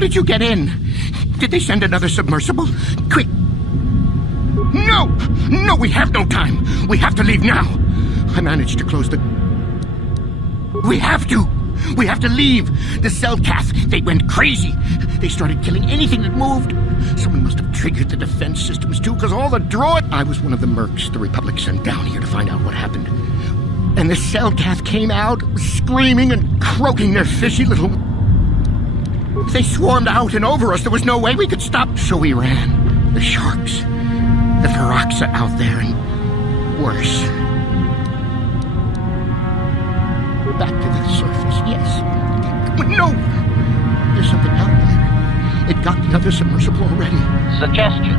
did you get in? Did they send another submersible? Quick! No! No, we have no time! We have to leave now! I managed to close the... We have to! We have to leave! The Cellcath, they went crazy! They started killing anything that moved! Someone must have triggered the defense systems too, because all the droid... I was one of the mercs the Republic sent down here to find out what happened. And the Cellcath came out, screaming and croaking their fishy little... They swarmed out and over us. There was no way we could stop. So we ran. The sharks. The Ferox are out there and worse. Back to the surface, yes. But no! There's something out there. It got the other submersible already. Suggestion.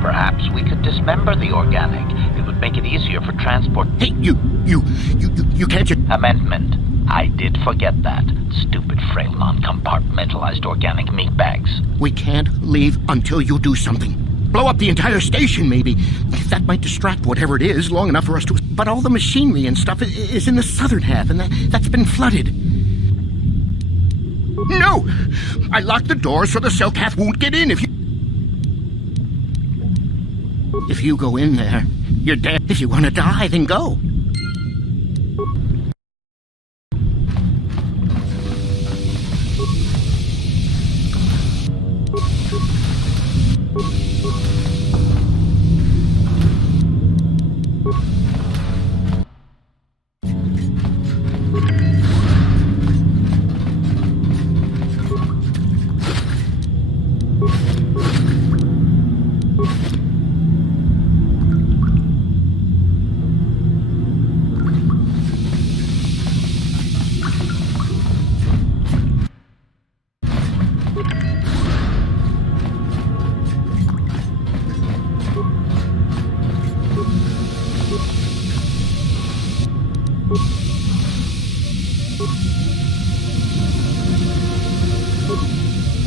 Perhaps we could dismember the organic. It would make it easier for transport. Hey, you can't just... Amendment. I did forget that. Stupid, frail, non-compartmentalized organic meat bags. We can't leave until you do something. Blow up the entire station, maybe. That might distract whatever it is long enough for us to... But all the machinery and stuff is in the southern half, and that's been flooded. No! I locked the doors so the Cellcath won't get in. If you go in there, you're dead. If you want to die, then go.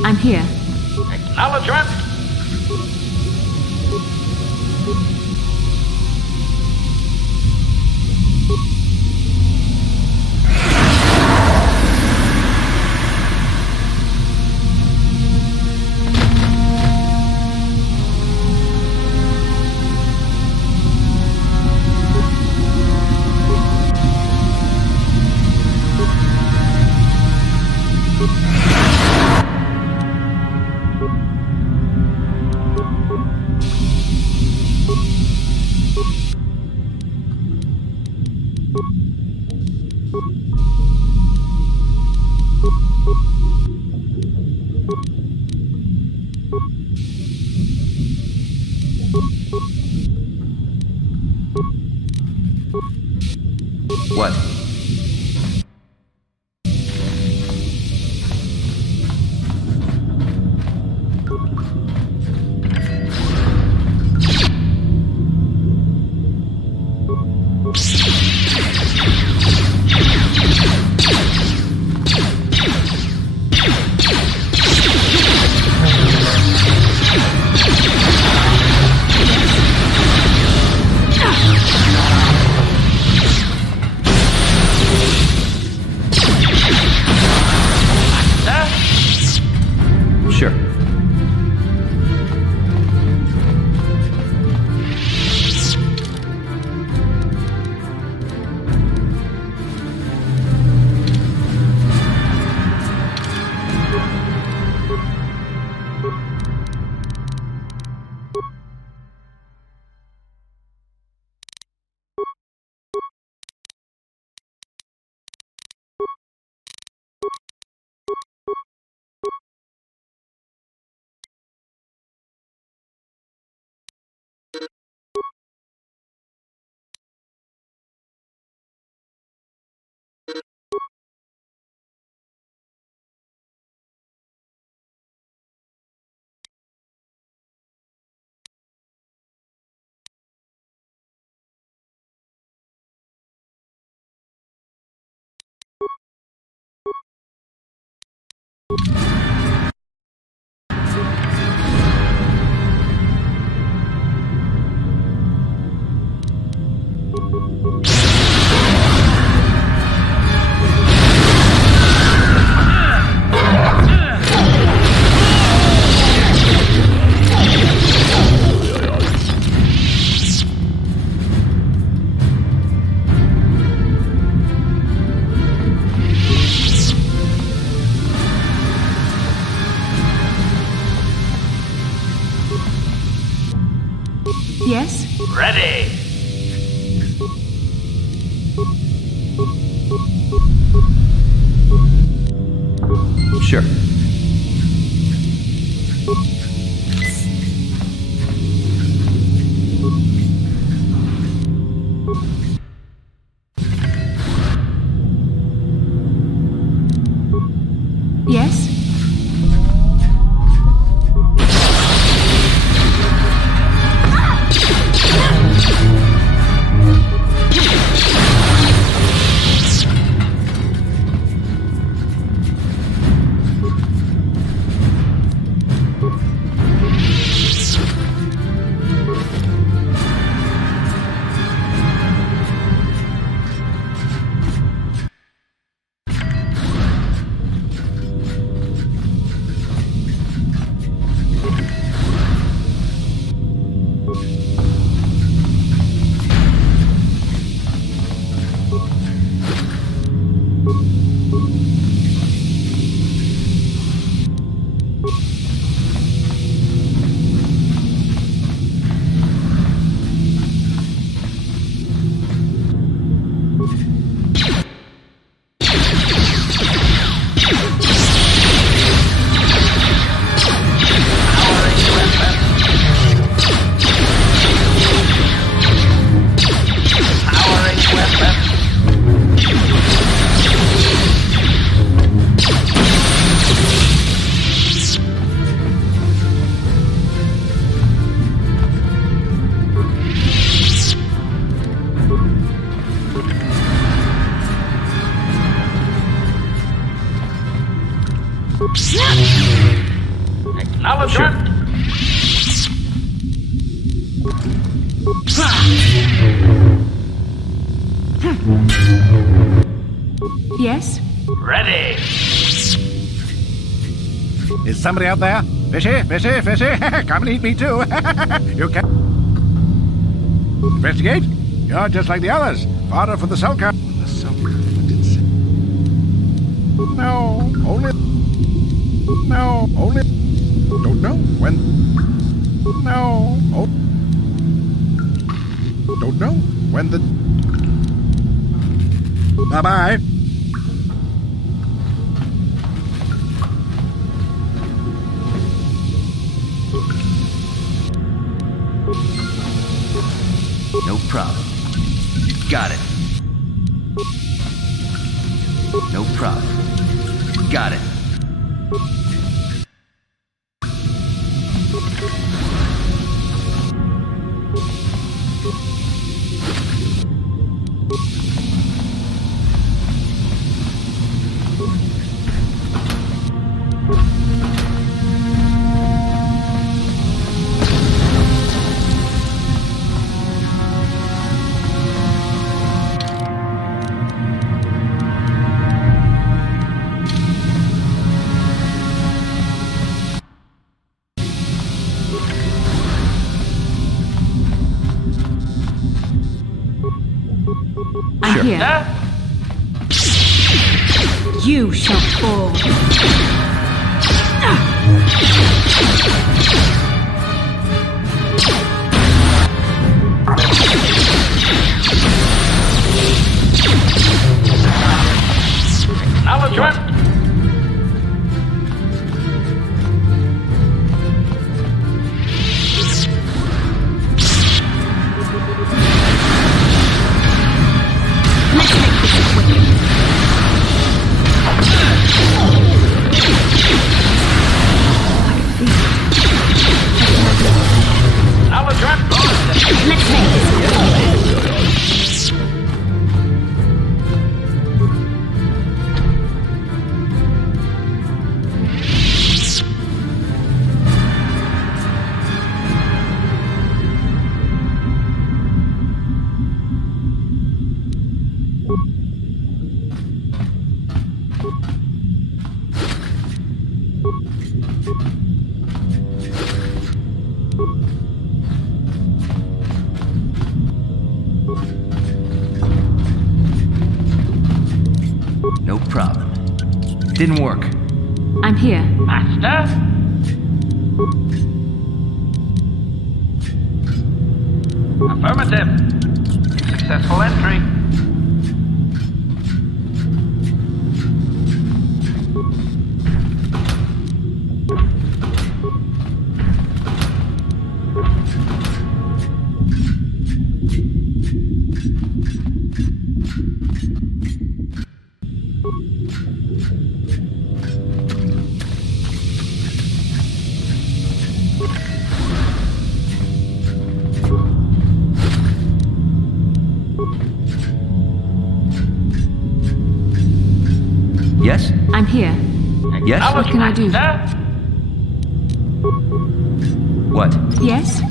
I'm here. Acknowledgement! What? Sure. Yes? Ready! Sure. Yes? Acknowledgement! Yes? Ready! Is somebody out there? Fishy, fishy, fishy! Come and eat me too! You can investigate? You're just like the others. Fodder for the sulker. The sulker. What did say? No, only. No, only. Don't know when. No, oh. Don't know when the. Bye bye. No problem. Got it. No problem. Got it. I'm here. You shall fall. Acknowledgement! No problem. Didn't work. I'm here. Master? Affirmative. Successful entry. Yes? I'm here. Yes? What can I do? What? Yes?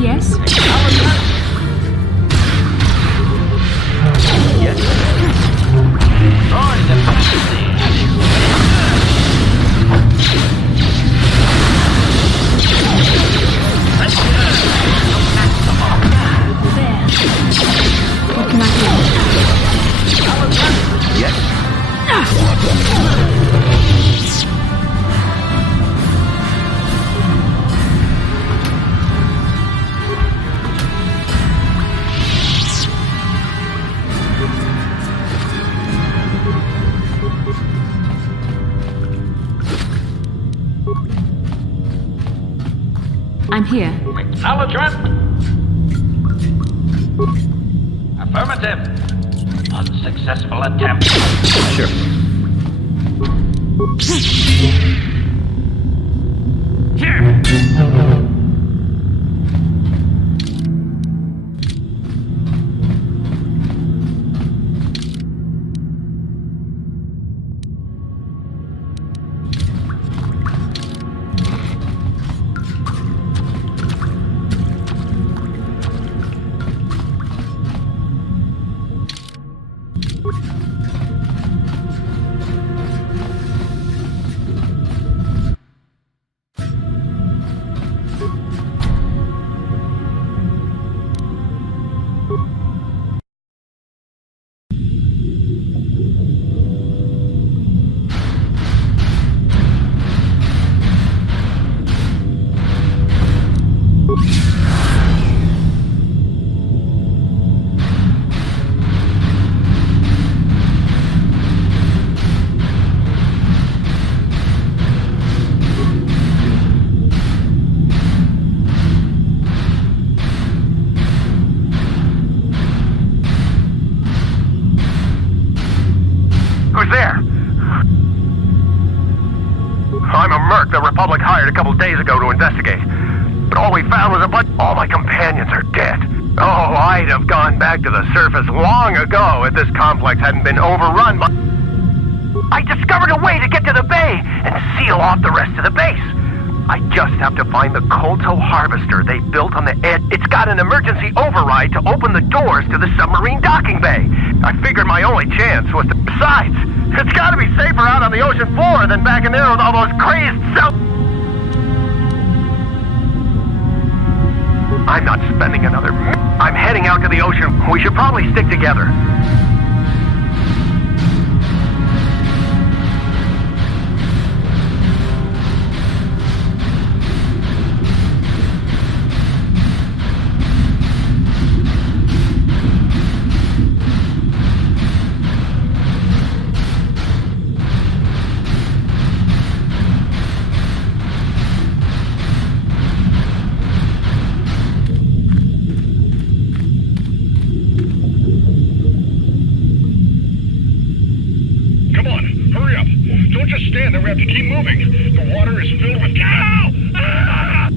Yes? What can I do? Yes? I'm here. Acknowledgement. Affirmative. Unsuccessful attempt. Sure. Who's there? I'm a merc the Republic hired a couple days ago to investigate. But all we found was a bunch... All my companions are dead. Oh, I'd have gone back to the surface long ago if this complex hadn't been overrun by... I discovered a way to get to the bay and seal off the rest of the base. I just have to find the Kolto harvester they built on the edge. It's got an emergency override to open the doors to the submarine docking bay. I figured my only chance was to... Besides, it's got to be safer out on the ocean floor than back in there with all those crazed I'm not spending another... I'm heading out to the ocean. We should probably stick together. Stand there, we have to keep moving. The water is filled with cow! Ah!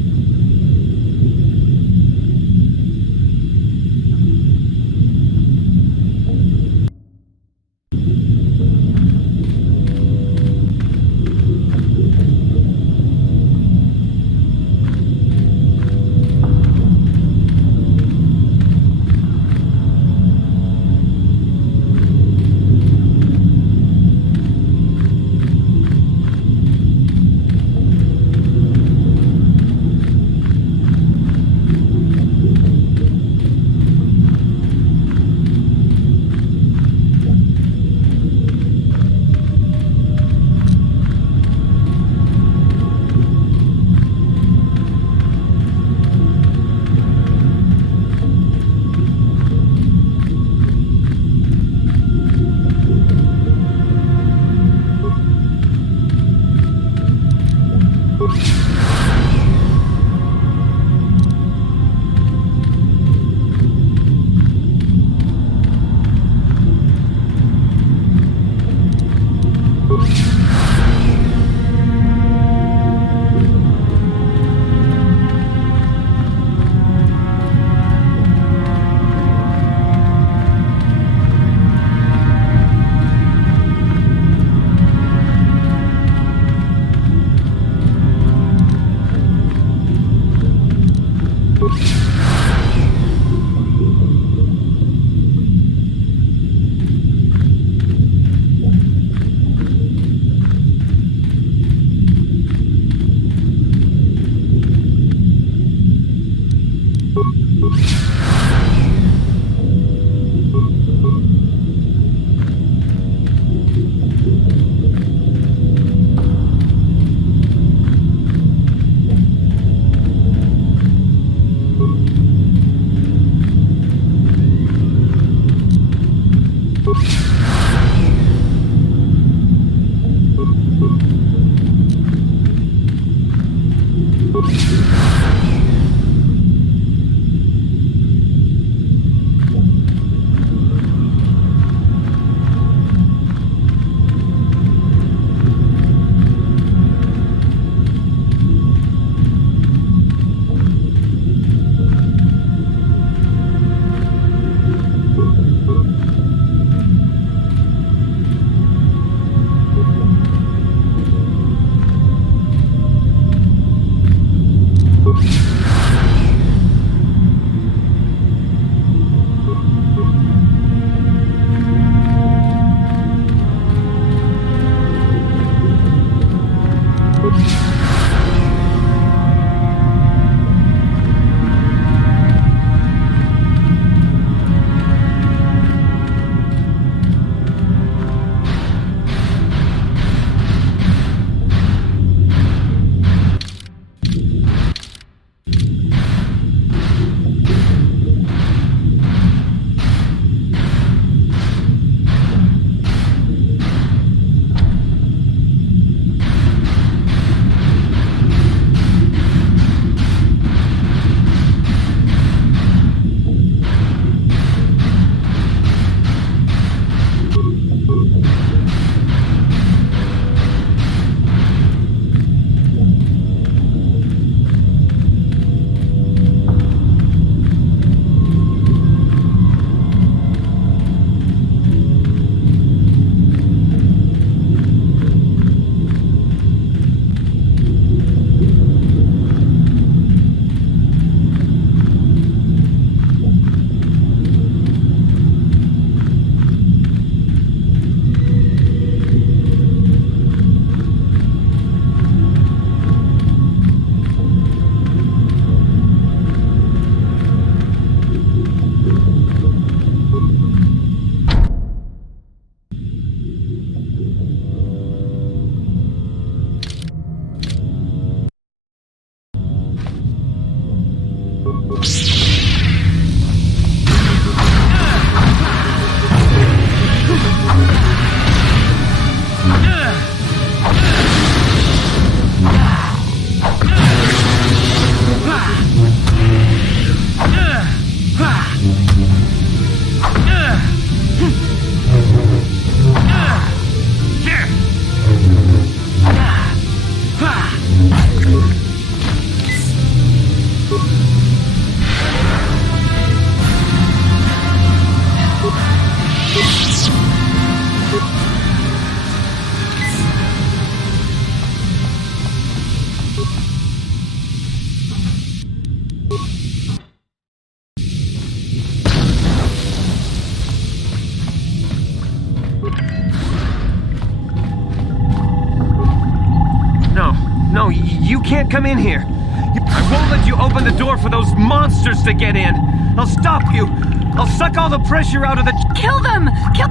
You can't come in here. I won't let you open the door for those monsters to get in. I'll stop you. I'll suck all the pressure out of the... Kill them! Kill...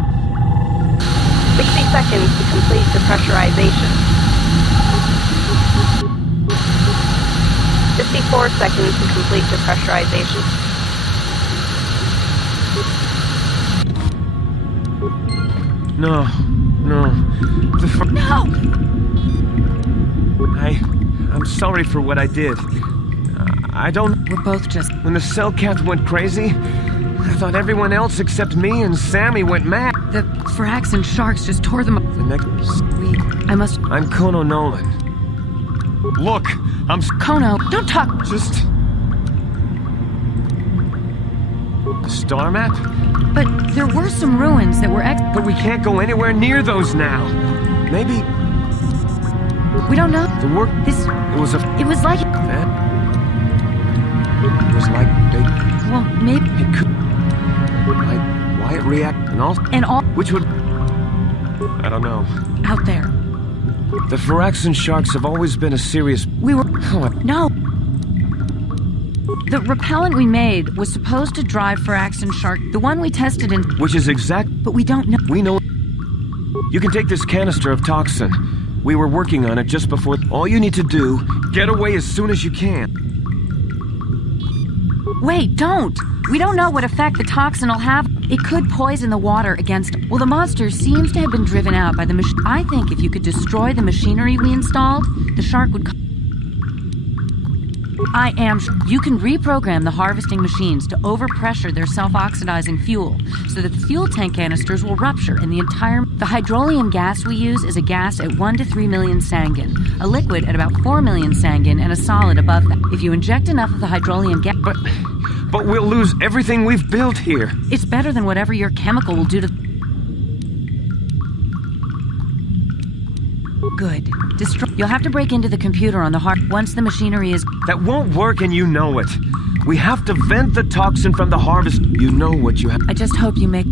60 seconds to complete depressurization. 54 seconds to complete depressurization. No. No. No! I'm sorry for what I did. I don't... We're both just... When the cell cat went crazy, I thought everyone else except me and Sammy went mad. The frags and sharks just tore them up. The next... I must... I'm Kono Nolan. Look, I'm... Kono, don't talk... Just... The star map? But there were some ruins that were But we can't go anywhere near those now. Maybe... We don't know. The work... This... It was a... It was like... That... It was like they... Well, maybe... It could... Like, why it react... And all... Which would... I don't know. Out there. The Firaxan sharks have always been a serious... We were... Oh, No! The repellent we made was supposed to drive Firaxan shark. The one we tested in... Which is exact... But we don't know... We know... You can take this canister of toxin. We were working on it just before... All you need to do, get away as soon as you can. Wait, don't! We don't know what effect the toxin will have. It could poison the water against... Well, the monster seems to have been driven out by the machine. I think if you could destroy the machinery we installed, the shark would... I am... You can reprogram the harvesting machines to overpressure their self-oxidizing fuel so that the fuel tank canisters will rupture and the entire... The hydrolium gas we use is a gas at 1 to 3 million sangin, a liquid at about 4 million sangin, and a solid above that. If you inject enough of the hydrolium gas... But we'll lose everything we've built here. It's better than whatever your chemical will do to... Good. You'll have to break into the computer on the heart once the machinery is... That won't work and you know it. We have to vent the toxin from the harvest. You know what you have... I just hope you make...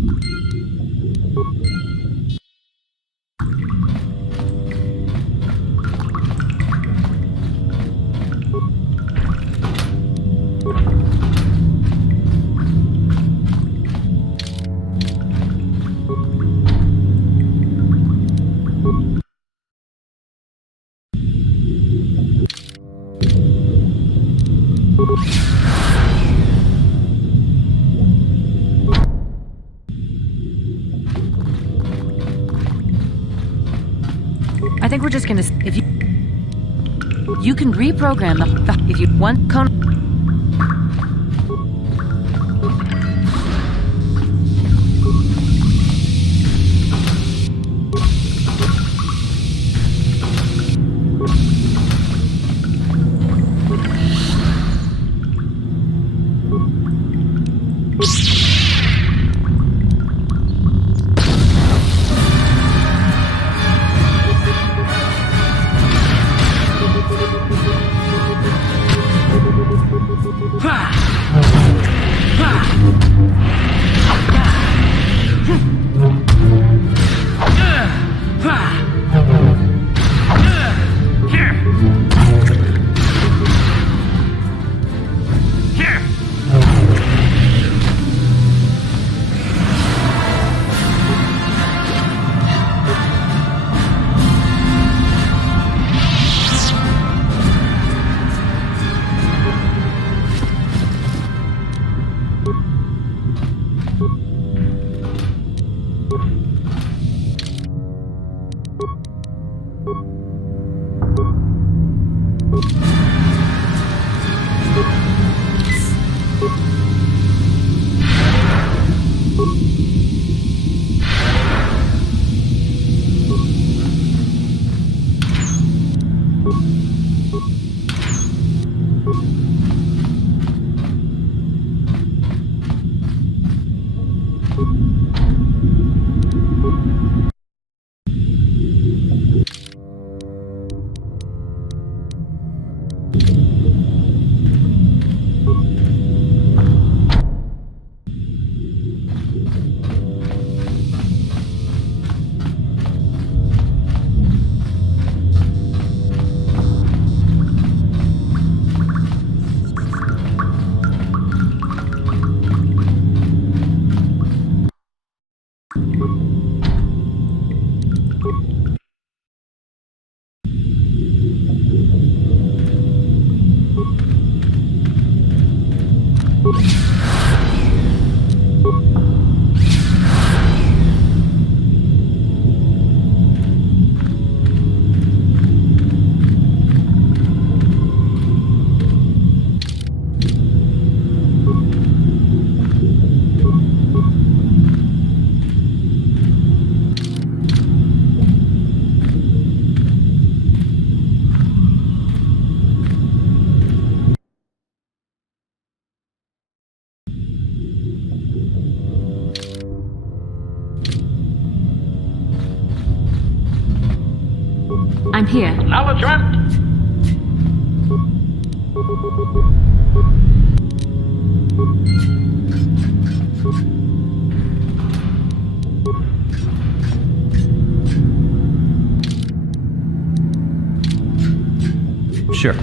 I think we're just gonna... If you... You can reprogram the if you want... I'm here. Acknowledgement. Sure.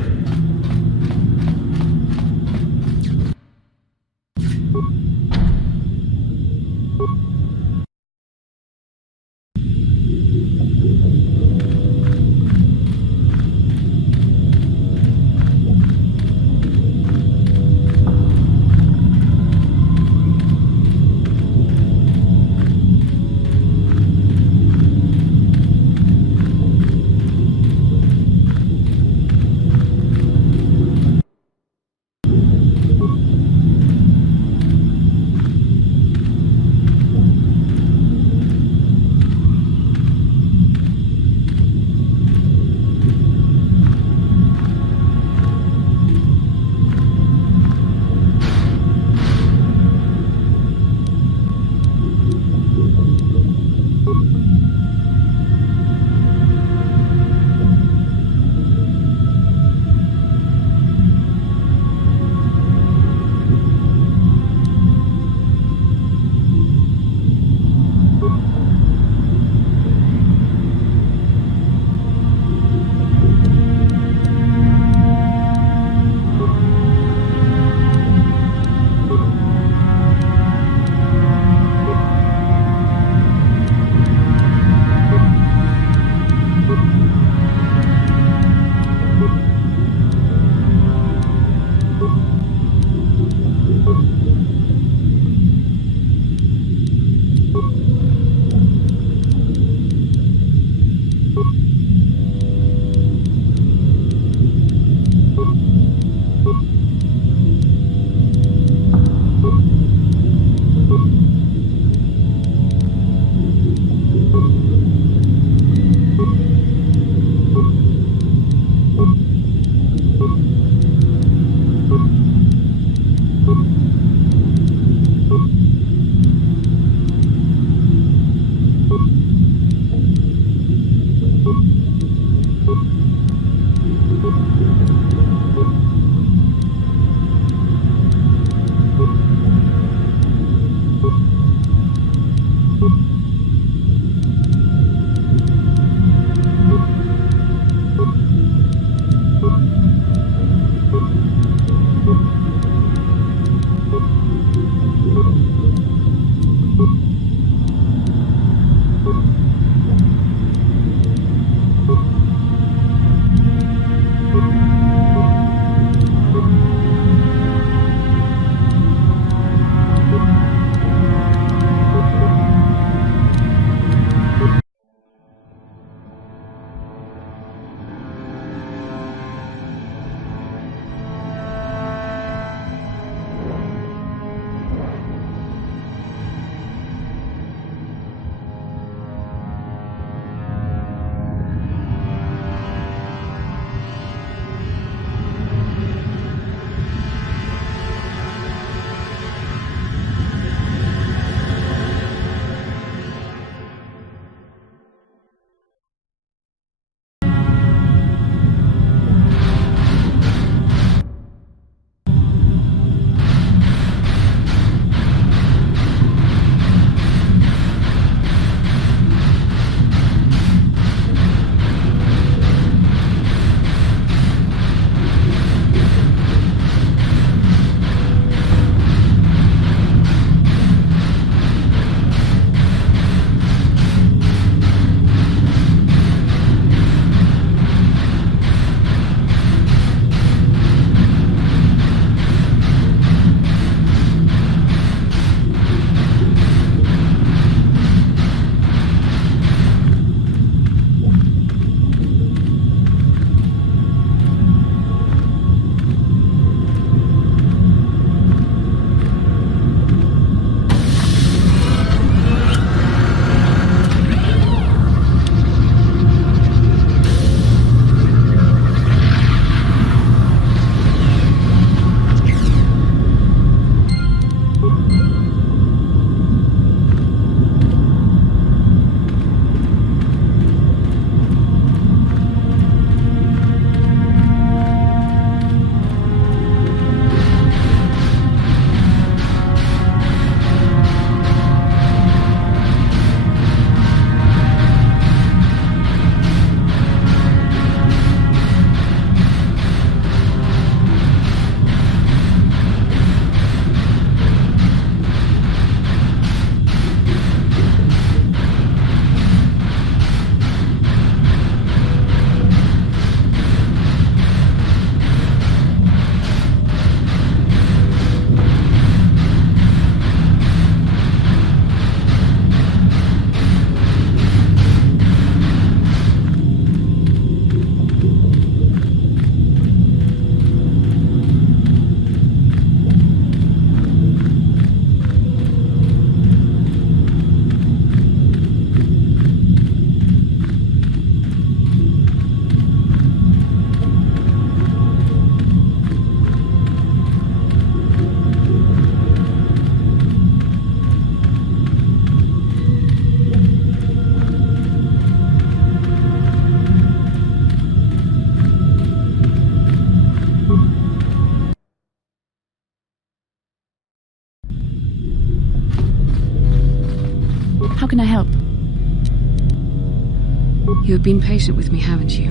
You have been patient with me, haven't you?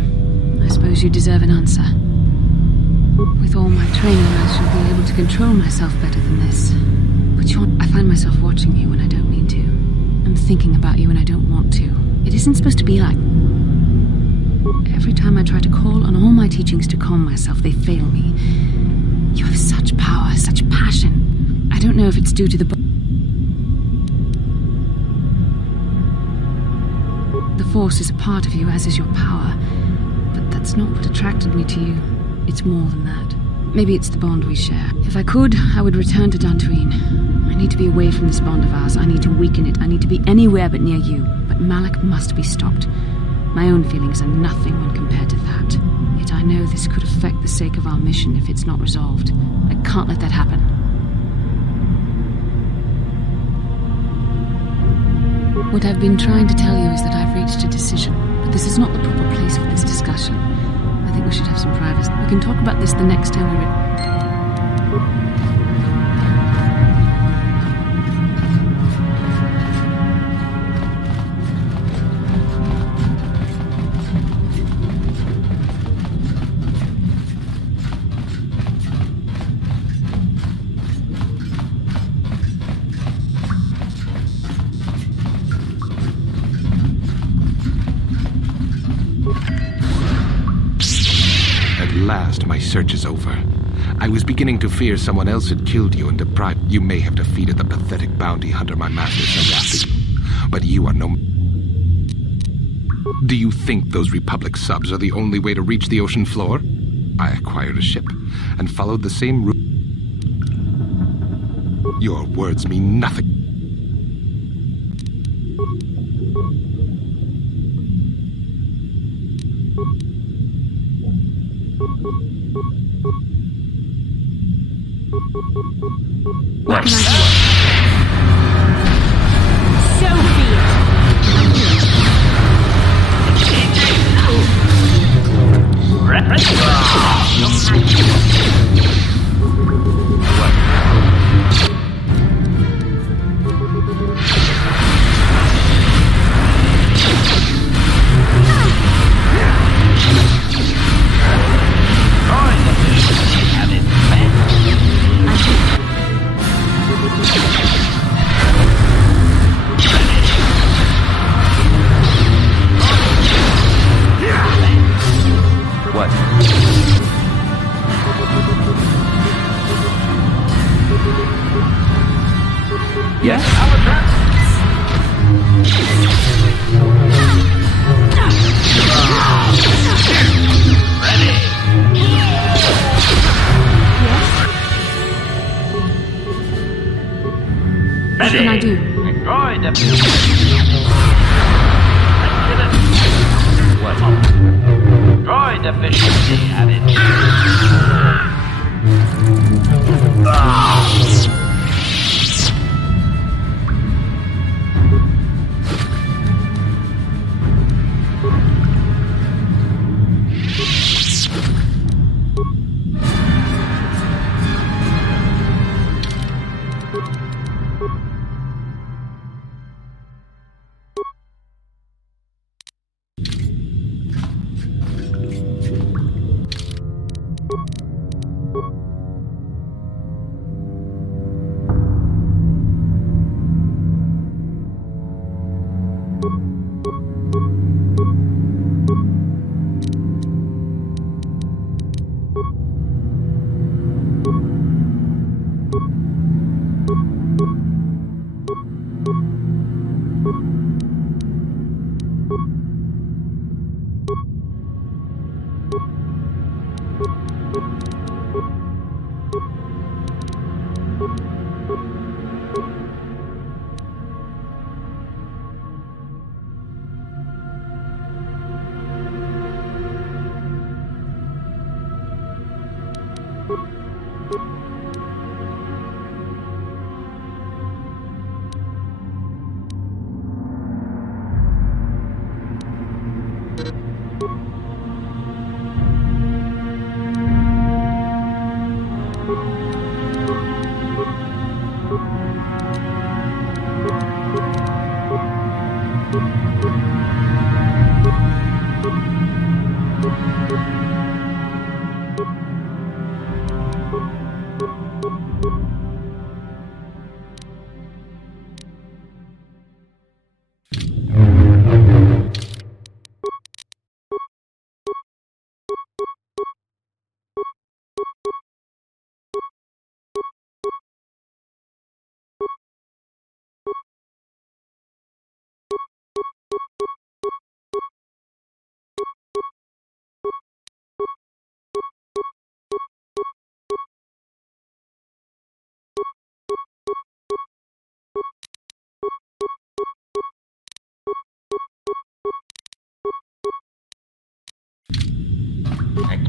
I suppose you deserve an answer. With all my training, I shall be able to control myself better than this. But I find myself watching you when I don't mean to. I'm thinking about you when I don't want to. It isn't supposed to be like... Every time I try to call on all my teachings to calm myself, they fail me. You have such power, such passion. I don't know if it's due to the... The Force is a part of you, as is your power. But that's not what attracted me to you. It's more than that. Maybe it's the bond we share. If I could, I would return to Dantooine. I need to be away from this bond of ours. I need to weaken it. I need to be anywhere but near you. But Malik must be stopped. My own feelings are nothing when compared to that. Yet I know this could affect the sake of our mission if it's not resolved. I can't let that happen. What I've been trying to tell you is that I've reached a decision, but this is not the proper place for this discussion. I think we should have some privacy. We can talk about this the next time we... At last, my search is over. I was beginning to fear someone else had killed you and deprived... You may have defeated the pathetic bounty hunter my master sent after you, but you are no... Do you think those Republic subs are the only way to reach the ocean floor? I acquired a ship and followed the same route. Your words mean nothing. What can I do? So be it. What? Yes? What can I do? What? Droid efficiency added.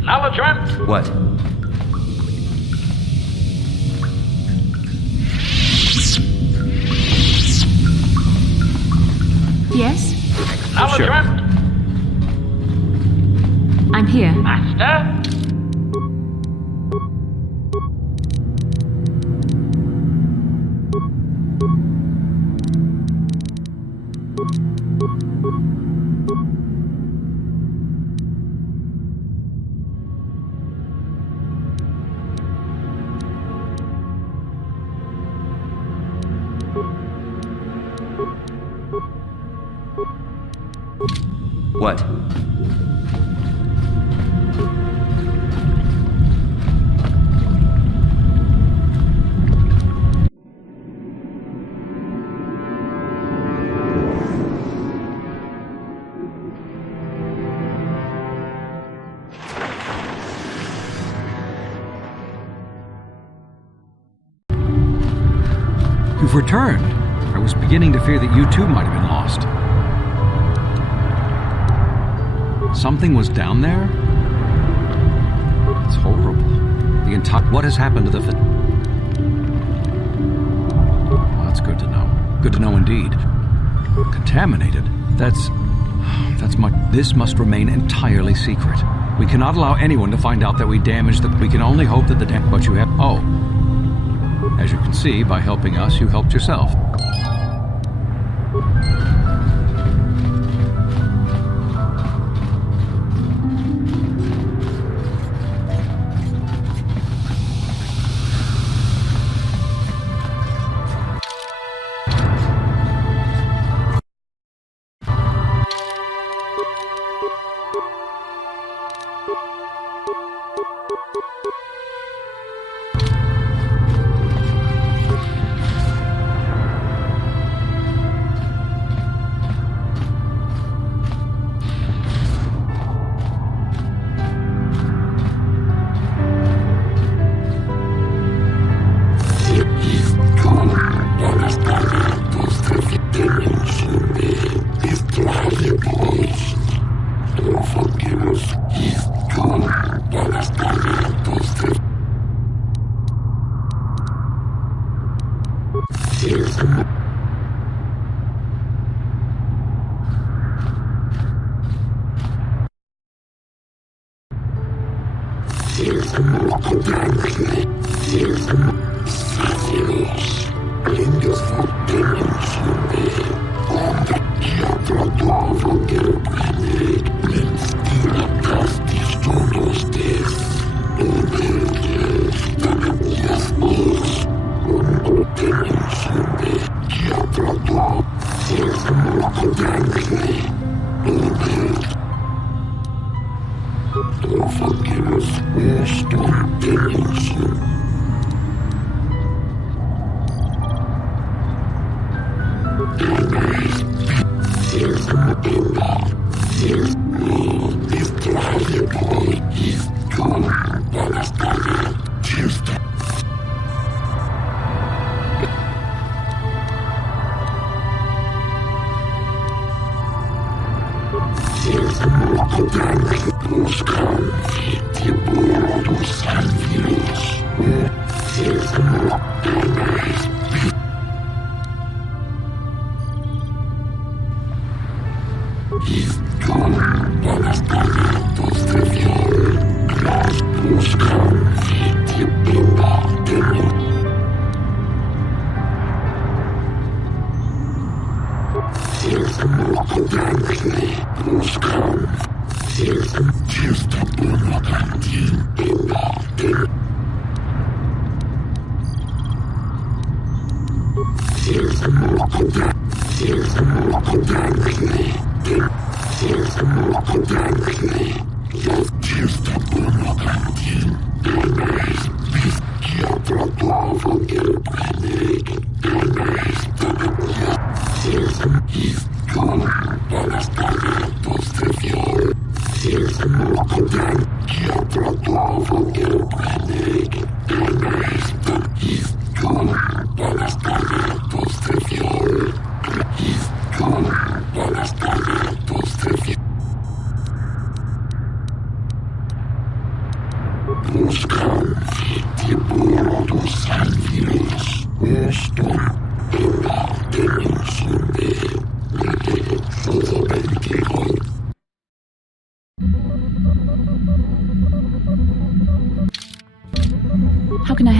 Acknowledgement. What? Yes? Acknowledgement. I'm here. Master. What? You've returned. I was beginning to fear that you too might have been lost. Something was down there? It's horrible. The entire... What has happened to the... Well, that's good to know. Good to know indeed. Contaminated? That's much... This must remain entirely secret. We cannot allow anyone to find out that we damaged the... We can only hope that the But you have... Oh. As you can see, by helping us, you helped yourself.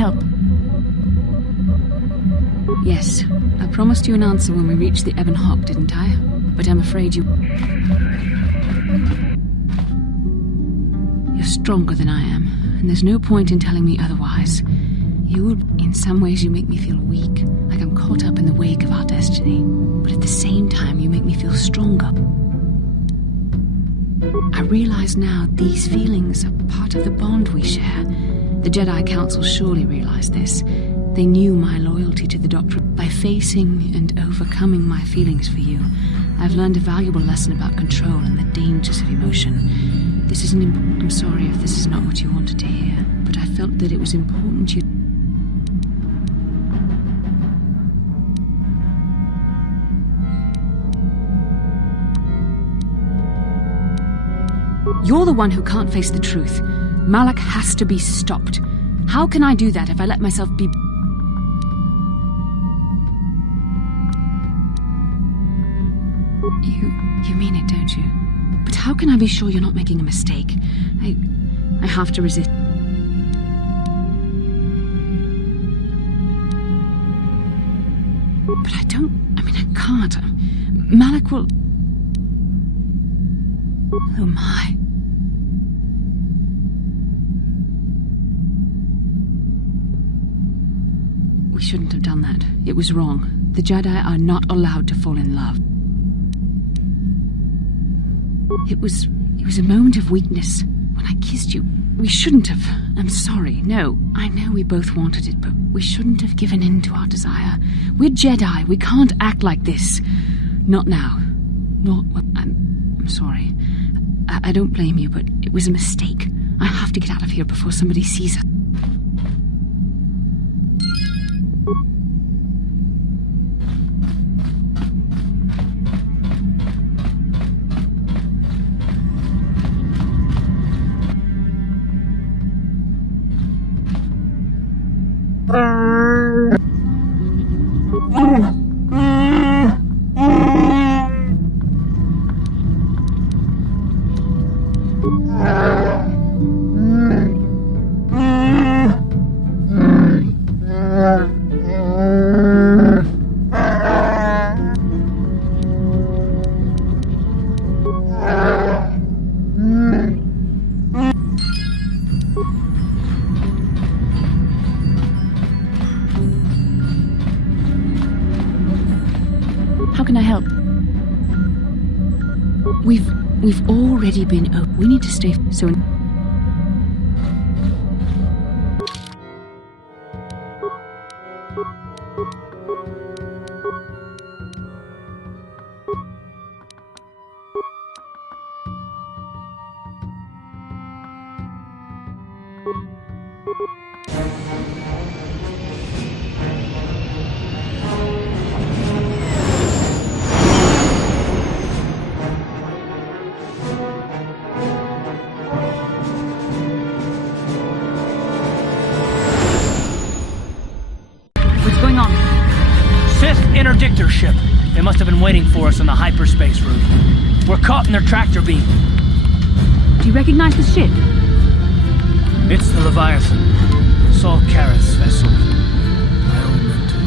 help? Yes, I promised you an answer when we reached the Ebon Hawk, didn't I? But I'm afraid you're stronger than I am, and there's no point in telling me otherwise. In some ways, you make me feel weak, like I'm caught up in the wake of our destiny. But at the same time, you make me feel stronger. I realize now these feelings are part of the bond we share. The Jedi Council surely realized this. They knew my loyalty to the Doctor. By facing and overcoming my feelings for you, I've learned a valuable lesson about control and the dangers of emotion. This isn't I'm sorry if this is not what you wanted to hear, but I felt that it was important you... You're the one who can't face the truth. Malak has to be stopped. How can I do that if I let myself be... You mean it, don't you? But how can I be sure you're not making a mistake? I have to resist. But I can't. Malak will... Oh my. We shouldn't have done that. It was wrong. The Jedi are not allowed to fall in love. It was a moment of weakness. When I kissed you, we shouldn't have. I'm sorry. No, I know we both wanted it, but we shouldn't have given in to our desire. We're Jedi. We can't act like this. Not now. I'm sorry. I don't blame you, but it was a mistake. I have to get out of here before somebody sees us. How can I help? We've already been... we need to stay... So... Interdictor ship. They must have been waiting for us on the hyperspace route. We're caught in their tractor beam. Do you recognize the ship? It's the Leviathan. Saul Karath's vessel. My own mentor.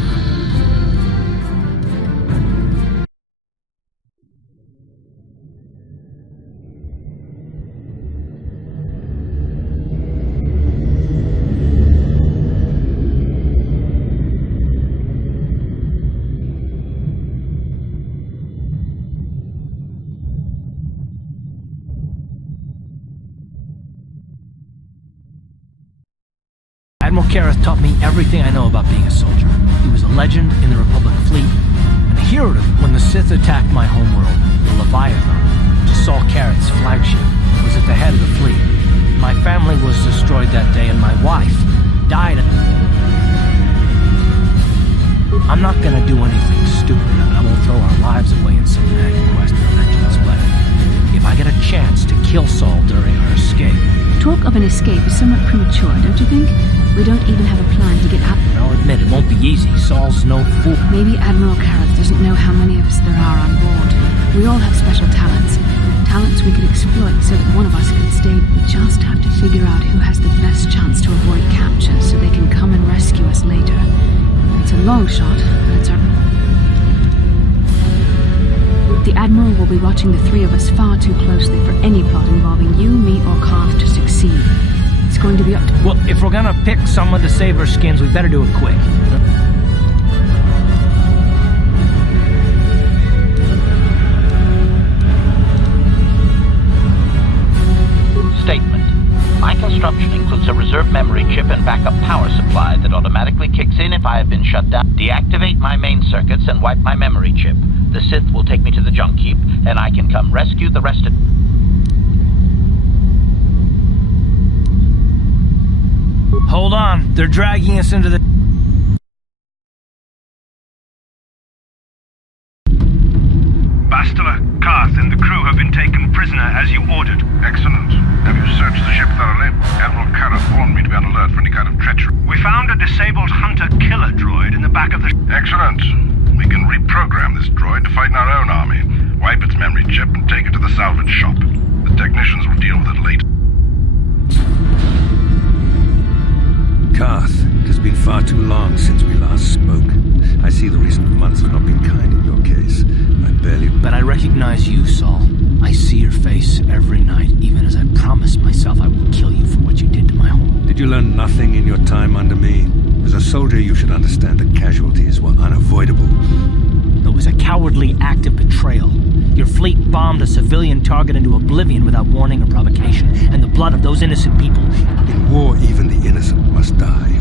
Admiral Karath taught me everything I know about being a soldier. He was a legend in the Republic fleet, and a hero when the Sith attacked my homeworld, the Leviathan, which is Saul Karath's flagship, was at the head of the fleet. My family was destroyed that day, and my wife died. I'm not gonna do anything stupid. I won't throw our lives away in some mad quest for vengeance, but if I get a chance to kill Saul during our escape... Talk of an escape is somewhat premature, don't you think? We don't even have a plan to get out. I'll admit, it won't be easy. Saul's no fool. Maybe Admiral Karath doesn't know how many of us there are on board. We all have special talents. Talents we could explore. exploit so that one of us could stay. We just have to figure out who has the best chance to avoid capture so they can come and rescue us later. It's a long shot, but it's our... The Admiral will be watching the three of us far too closely for any plot involving you, me, or Karth to succeed. It's going to be up to... Well, if we're gonna pick someone to save our skins, we better do it quick. Statement. My construction includes a reserve memory chip and backup power supply that automatically kicks in if I have been shut down. Deactivate my main circuits and wipe my memory chip. The Sith will take me to the junk heap, and I can come rescue the rest of... Hold on, they're dragging us into the... Bastila, Karth, and the crew have been taken prisoner as you ordered. Excellent. Have you searched the ship thoroughly? Admiral Karth warned me to be on alert for any kind of treachery. We found a disabled hunter-killer droid in the back of the... Excellent. We can reprogram this droid to fight in our own army, wipe its memory chip, and take it to the salvage shop. The technicians will deal with it later. Karth, it has been far too long since we last spoke. I see the recent months have not been kind in your case. I barely... But I recognize you, Saul. I see your face every night, even as I promised myself I will kill you for what you did to my home. Did you learn nothing in your time under me? As a soldier, you should understand that casualties were unavoidable. It was a cowardly act of betrayal. Your fleet bombed a civilian target into oblivion without warning or provocation, and the blood of those innocent people... In war, even the innocent must die.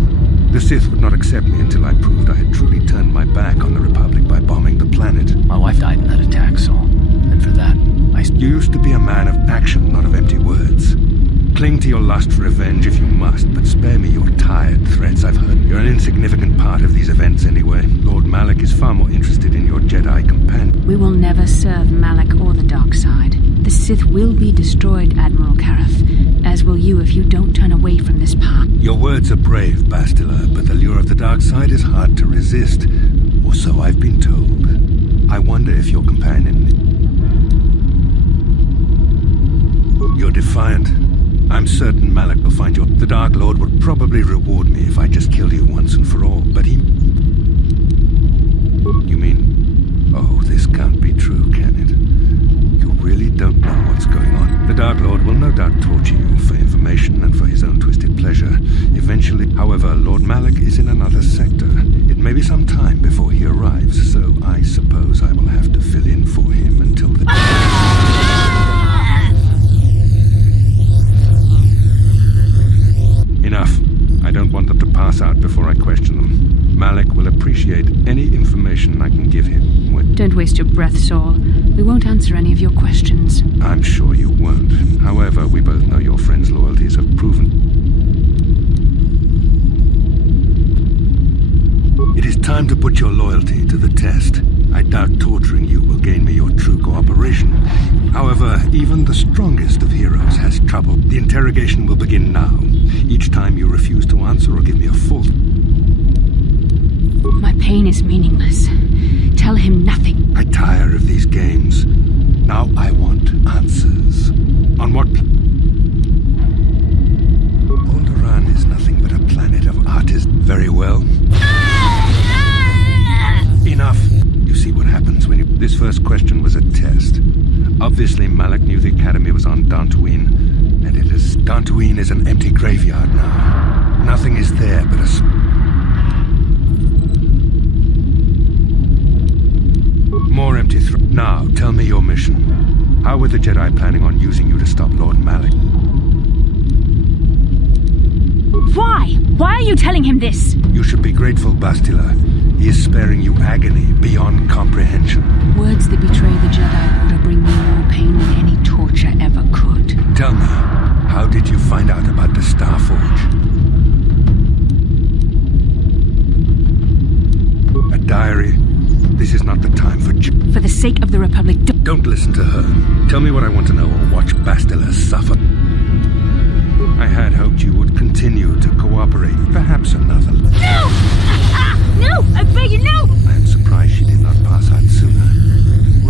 The Sith would not accept me until I proved I had truly turned my back on the Republic by bombing the planet. My wife died in that attack, Saul. And for that, You used to be a man of action, not of empty words. Cling to your lust for revenge if you must, but spare me your tired threats. I've heard you're an insignificant part of these events anyway. Lord Malak is far more interested in your Jedi companion. We will never serve Malak or the dark side. The Sith will be destroyed, Admiral Karth, as will you if you don't turn away from this path. Your words are brave, Bastila, but the lure of the dark side is hard to resist. Or so I've been told. I wonder if your companion... You're defiant. I'm certain Malak will find you. The Dark Lord would probably reward me if I just killed you once and for all, but he... You mean... Oh, this can't be true, can it? You really don't know what's going on. The Dark Lord will no doubt torture you for information and for his own twisted pleasure. Eventually, however, Lord Malak is in another sector. It may be some time before he arrives, so I suppose I will have to fill in for him until the... Enough. I don't want them to pass out before I question them. Malak will appreciate any information I can give him. Don't waste your breath, Saul. We won't answer any of your questions. I'm sure you won't. However, we both know your friend's loyalties have proven... It is time to put your loyalty to the test. I doubt torturing you will gain me your true cooperation. However, even the strongest of heroes has trouble. The interrogation will begin now. Each time you refuse to answer or give me a false... My pain is meaningless. Tell him nothing. I tire of these games. Now I want answers. On what... Alderaan is nothing but a planet of artists. Very well. Enough. You see what happens when you... This first question was a test. Obviously, Malak knew the Academy was on Dantooine, and it is... Dantooine is an empty graveyard now. Nothing is there but a... More empty Now, tell me your mission. How were the Jedi planning on using you to stop Lord Malak? Why? Why are you telling him this? You should be grateful, Bastila. He is sparing you agony beyond comprehension. Words that betray the Jedi Order bring me more pain than any torture ever could. Tell me, how did you find out about the Starforge? A diary? This is not the time for... For the sake of the Republic, Don't listen to her. Tell me what I want to know or watch Bastila suffer. I had hoped you would continue to cooperate. Perhaps another... No! No! I beg you, no! I am surprised she did not pass out sooner.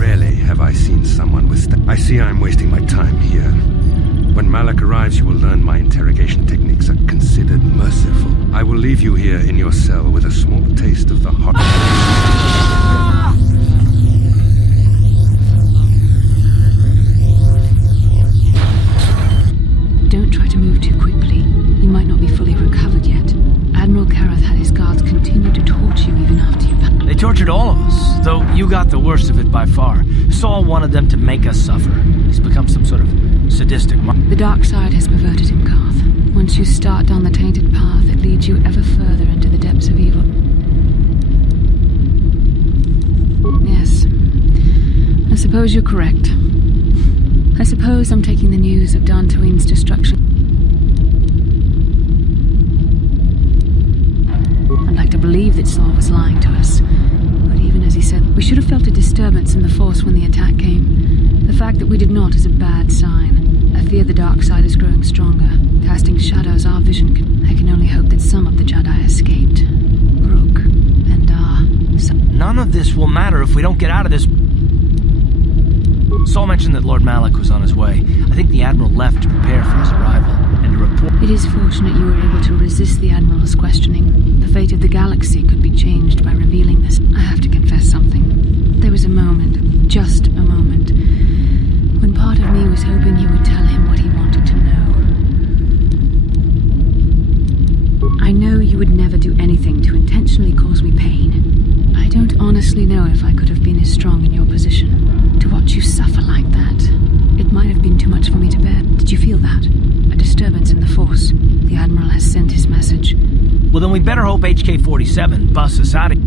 Rarely have I seen someone with... I see I'm wasting my time here. When Malak arrives, you will learn my interrogation techniques are considered merciful. I will leave you here in your cell with a small taste of the hot... Don't try to move too quickly. You might not be fully recovered yet. Admiral Kareth had his guards continue to torture you even after you... They tortured all of us, though you got the worst of it by far. Saul wanted them to make us suffer. He's become some sort of sadistic... The dark side has perverted him, Karth. Once you start down the tainted path, it leads you ever further into the depths of evil. Yes. I suppose you're correct. I suppose I'm taking the news of Dantooine's destruction. I'd like to believe that Saul was lying to us. But even as he said, we should have felt a disturbance in the Force when the attack came. The fact that we did not is a bad sign. I fear the dark side is growing stronger, casting shadows our vision can... I can only hope that some of the Jedi escaped. Brooke and None of this will matter if we don't get out of this... Saul mentioned that Lord Malak was on his way. I think the Admiral left to prepare for his arrival, and to report... It is fortunate you were able to resist the Admiral's questioning. The fate of the galaxy could be changed by revealing this. I have to confess something. There was a moment, just a moment, when part of me was hoping you would tell him what he wanted to know. I know you would never do anything to intentionally cause me pain. I don't honestly know if I could have been as strong in your position. To watch you suffer like that, it might have been too much for me to bear. Did you feel that? A disturbance in the Force. The Admiral has sent his message. Well, then we better hope HK-47 busts us out of...